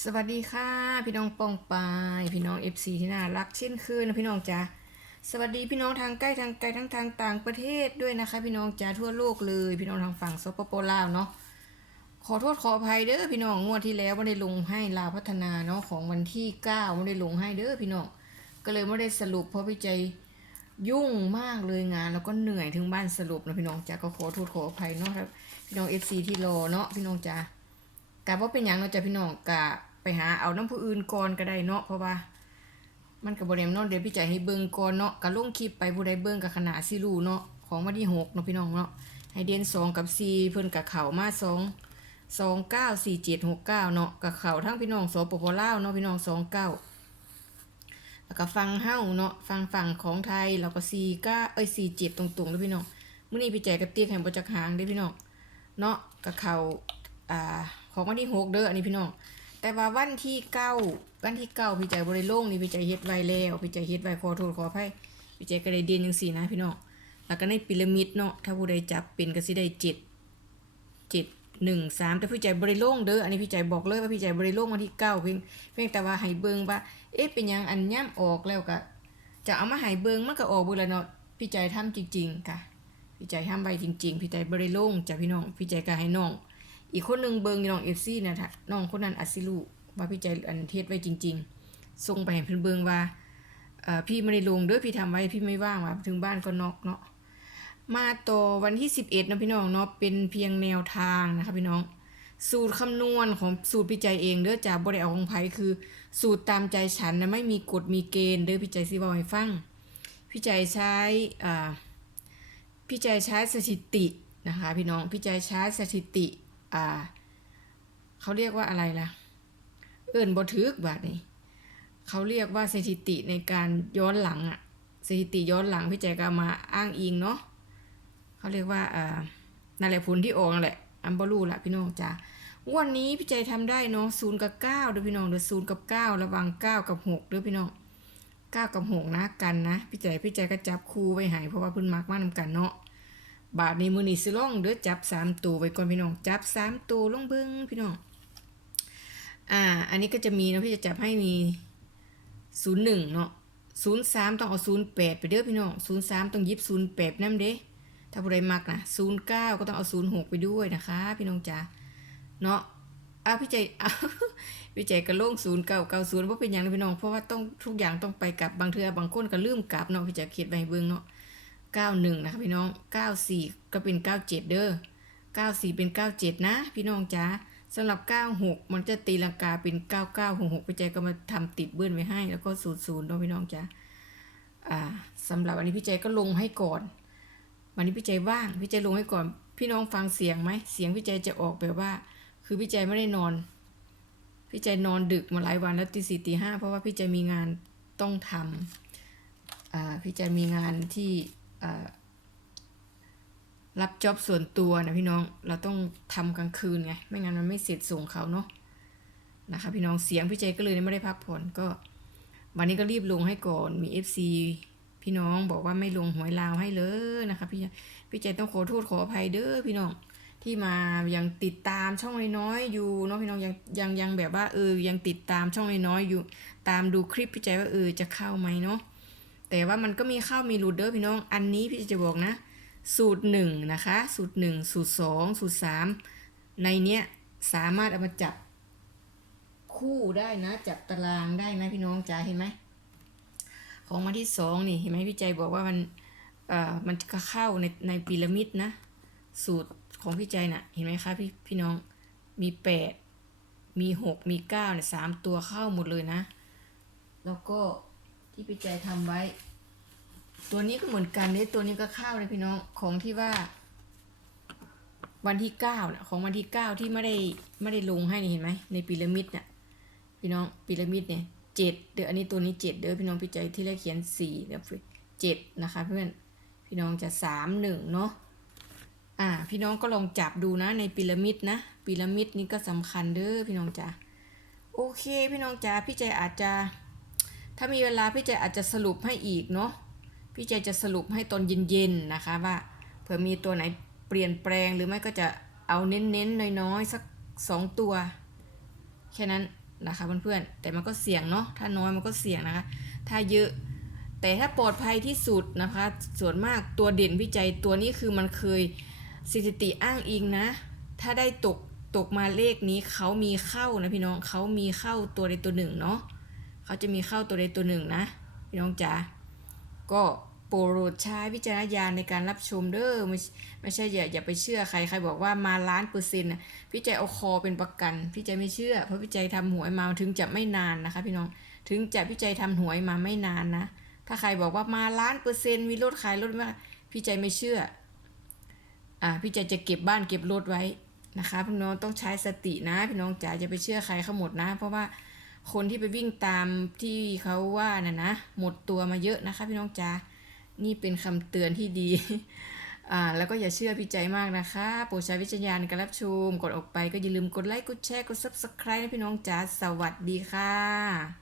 สวัสดีค่ะ พี่น้องปองปายพี่น้อง FC ที่น่ารักเช่นเคยนะพี่น้องจ๋าสวัสดีพี่น้องทางใกล้ทางไกลทั้งทางต่างประเทศด้วยนะคะ พี่น้องจ๋าทั่วโลกเลย พี่น้องทางฝั่งสปปลาวเนาะขอโทษขออภัยเด้อพี่น้องงวดที่แล้วไม่ได้ลงให้ลาวพัฒนาเนาะของวันที่9ไม่ได้ลงให้เด้อพี่น้องก็เลยไม่ได้สรุปเพราะพี่ใจยุ่งมากเลยงาน แล้วก็เหนื่อยถึงบ้านสรุปนะพี่น้องจ๋าก็ขอโทษขออภัยเนาะครับพี่น้อง FC ที่รอเนาะพี่น้องจ๋า กะว่าเป็นหยังเนาะจ้ะพี่น้องกะไปหาเอาน้ำผู้อื่นก่อนก็ได้เนาะเพราะว่ามันกับบริเวณนอนเดี๋ยวพี่ใจให้เบิ่งก่อนเนาะกะลงคลิปไปผู้ใดเบิ่งกับขนาดสิรูเนาะของวันที่หกเนาะพี่น้องเนาะให้เด่นสองกับสี่เพิ่นกับเข่ามาสองสองเก้าสี่เจ็ดหกเก้าเนาะกับเข่าทั้งพี่น้องสปปลาวเนาะพี่น้องสองเก้าแล้วก็ฟังเฮ้าเนาะฟังฝั่งของไทยแล้วก็สี่เก้าเอ้ยสี่เจ็ดตรงๆเด้อพี่น้องมื้อนี้พี่ใจกับเตี้ยแห่งบจักหางเด้พี่น้องเนาะกับเข่าอ่า ของวันที่หกเด้ออันนี้พี่น้องแต่ว่าวันที่เก้าวันที่เก้าพี่ใจบริโล่งนี่พี่ใจเฮ็ดไว้แล้วพี่ใจเฮ็ดไว้ขอโทษขออภัยพี่ใจก็ได้เดียนจังสี่นะพี่น้องแล้วก็ในพีระมิดเนาะถ้าผู้ใดจับเป็นก็สิได้เจ็ดเจ็ดหนึ่งสามแต่พี่ใจบริโล่งเด้ออันนี้พี่ใจบอกเลยว่าพี่ใจบริโล่งวันที่เก้าเพียงเพียงแต่ว่าให้เบิงว่าเอ๊ะเป็นยังอันย่ำออกแล้วก็จะเอามาให้เบิงมันก็ออกเบิ่งแล้วเนาะพี่ใจทำจริง ๆ ค่ะ พี่ใจทำไวจริง ๆ พี่ใจบริโล่งจ้ะพี่น้องพี่ใจก็ให้น้อง อีกคนหนึ่งเบิงน้องเอฟซีนะท่ะน้องคนนั้นอัดสิลูว่าพี่ใจอันเทศไว้จริง ๆ ส่งไปให้เพิ่นเบิงว่าพี่ไม่ได้ลงเด้อพี่ทำไว้พี่ไม่ว่างว่าถึงบ้านก็นอกเนาะมาต่อวันที่ 11นะพี่น้องเนาะเป็นเพียงแนวทางนะคะพี่น้อง สูตรคำนวณของสูตรพี่ใจเองเด้อจากบริเอาของไผคือ สูตรตามใจฉันนะไม่มีกฎมีเกณฑ์เด้อพี่ใจสิบอกให้ฟังพี่ใจใช้พี่ใจใช้สถิตินะคะพี่น้องพี่ใจใช้สถิติ อ่า เขาเรียกว่าอะไรล่ะ เอิ่นบ่ทึกบาดนี้เขาเรียกว่าสถิติในการย้อนหลังอะสถิติย้อนหลังพี่แจก็มาอ้างอิงเนาะเขาเรียกว่าอ่านั่นแหละผลที่ออกนั่นแหละอันบรูละพี่น้องจ้าวันนี้พี่ใจทำได้เนาะศูนย์กับเก้าเด้อพี่น้องเด้อศูนย์กับเก้าระวังเก้ากับหกเด้อพี่น้องเก้ากับหกนะกันนะ พี่ใจพี่ใจก็จับคู่ไว้ให้เพราะว่าเพิ่นมักมานำกันเนาะ บาทนี้มือนี่สิล่องเด้อจับสามตัวไว้ก่อนพี่น้อง จับสามตัวลงเบิ้งพี่น้อง อ่า อันนี้ก็จะมีเนาะพี่จะจับให้มีศูนย์หนึ่งเนาะศูนย์สามต้องเอาศูนย์แปดไปเด้อพี่น้องศูนย์สามต้องยิบศูนย์แปดน้ำเด้ ถ้าผู้ใดมักนะศูนย์เก้าก็ต้องเอาศูนย์หกไปด้วยนะคะ พี่น้องจ๋า เนาะอ้าวพี่ใจอ้าวพี่ใจก็ลงศูนย์เก้าเก้าศูนย์เพราะเป็นอย่างพี่น้อง เพราะว่าต้องทุกอย่างต้องไปกลับบางเทือบางคนก็ลืมกลับเนาะพี่ใจเขียนให้เบิ้งเนาะ 91 นะคะพี่น้อง 94 ก็เป็น 97 เด้อ 94 เป็น 97 นะ พี่น้องจ๋าสำหรับ 96 มันจะตีลังกาเป็น 9966ไปใจก็มาทำติดเบื้อนไว้ให้ แล้วก็ 00เนาะพี่น้องจ๋าอ่าสำหรับวันนี้พี่ใจก็ลงให้ก่อน วันนี้พี่ใจว่าง พี่ใจลงให้ก่อน พี่น้องฟังเสียงไหม เสียงพี่ใจจะออกแบบว่า คือพี่ใจไม่ได้นอน พี่ใจนอนดึกมาหลายวันแล้วตีสี่ตีห้าเพราะว่าพี่ใจมีงานต้องทำอ่าพี่จมีงานที่ รับจ็อบส่วนตัวนะพี่น้อง เราต้องทำกลางคืนไง ไม่งั้นมันไม่เสร็จส่งเขาเนาะ นะคะพี่น้อง เสียงพี่เจก็เลยไม่ได้พักผ่อน ก็ วันนี้ก็รีบลงให้ก่อน มี FC พี่น้องบอกว่าไม่ลงหวยลาวให้เลยนะคะพี่พี่เจต้องขอโทษขออภัยเด้อพี่น้องที่มายังติดตามช่องน้อยๆอยู่เนาะพี่น้องยังยังยังแบบว่าเออยังติดตามช่องน้อยๆอยู่ ตามดูคลิปพี่ใจว่าเออจะเข้าไหมเนาะ แต่ว่ามันก็มีเข้ามีหลุดเด้อพี่น้อง อันนี้พี่จะบอกนะ สูตรหนึ่งนะคะ สูตรหนึ่งสูตรสองสูตรสามในเนี้ยสามารถเอามาจับคู่ได้นะ จับตารางได้นะพี่น้องจ๋าเห็นไหมของวันที่สองนี่เห็นไหมพี่ใจบอกว่ามันเอ่อมันก็เข้าในในพีระมิดนะ สูตรของพี่ใจน่ะเห็นไหมคะพี่พี่น้องมีแปดมีหกมีเก้าเนี่ยสามตัวเข้าหมดเลยนะ แล้วก็ ที่พี่ใจทำไว้ ตัวนี้ก็เหมือนกันเนี่ยตัวนี้ก็ข้าเลยพี่น้องของที่ว่า วันที่เก้านะของวันที่เก้าที่ไม่ได้ไม่ได้ลงให้นี่เห็นไหมในพีระมิดเนี่ยพี่น้องพีระมิดเนี่ยเจ็ดเดี๋ยวอันนี้ตัวนี้เจ็ดเด้อพี่น้องพี่ใจที่แรกเขียนสี่เดี๋ยวเจ็ดนะคะ เพื่อนพี่น้องจะสามหนึ่งเนาะอ่า พี่น้องก็ลองจับดูนะในพีระมิดนะพีระมิดนี่ก็สำคัญเด้อพี่น้องจ๋าโอเค พี่น้องจ๋าพี่ใจอาจจะ ถ้ามีเวลาพี่ใจอาจจะสรุปให้อีกเนาะพี่ใจจะสรุปให้ตอนเย็นๆนะคะว่าเผื่อมีตัวไหนเปลี่ยนแปลงหรือไม่ก็จะเอาเน้นๆน้อยๆสักสองตัว แค่นั้นนะคะเพื่อนๆแต่มันก็เสี่ยงเนาะถ้าน้อยมันก็เสี่ยงนะคะ ถ้าเยอะแต่ถ้าปลอดภัยที่สุดนะคะ ส่วนมากตัวเด่นวิจัยตัวนี้คือมันเคยสถิติอ้างอิงนะ ถ้าได้ตกตกมาเลขนี้เขามีเข้านะพี่น้องเขามีเข้าตัวใดตัวหนึ่งเนาะ เขาจะมีเข้าตัวใดตัวหนึ่งนะพี่น้องจ๋าก็โปรดใช้วิจารณญาณในการรับชมเด้อไม่ไม่ใช่อย่าอย่าไปเชื่อใครใครบอกว่ามาล้านเปอร์เซ็นต์นะพี่ใจเอาคอเป็นประกัน พี่ใจไม่เชื่อ เพราะพี่ใจทำหวยมาถึงจะไม่นานนะคะ พี่น้องถึงจะพี่ใจทำหวยมาไม่นานนะ ถ้าใครบอกว่ามาล้านเปอร์เซ็นต์มีรถขายรถมาพี่ใจไม่เชื่ออ่าพี่ใจจะเก็บบ้านเก็บรถไว้นะคะพี่น้องต้องใช้สตินะพี่น้องจ๋าจะไปเชื่อใครเขาหมดนะ เพราะว่า คนที่ไปวิ่งตามที่เขาว่าน่ะนะหมดตัวมาเยอะนะคะ พี่น้องจ๋านี่เป็นคำเตือนที่ดี อ่า แล้วก็อย่าเชื่อพี่ใจมากนะคะโปรดใช้วิจารณญาณในการรับชม กดออกไปก็อย่าลืมกดไลค์ กดแชร์ กดซับสไคร b e นะพี่น้องจ๋า สวัสดีค่ะ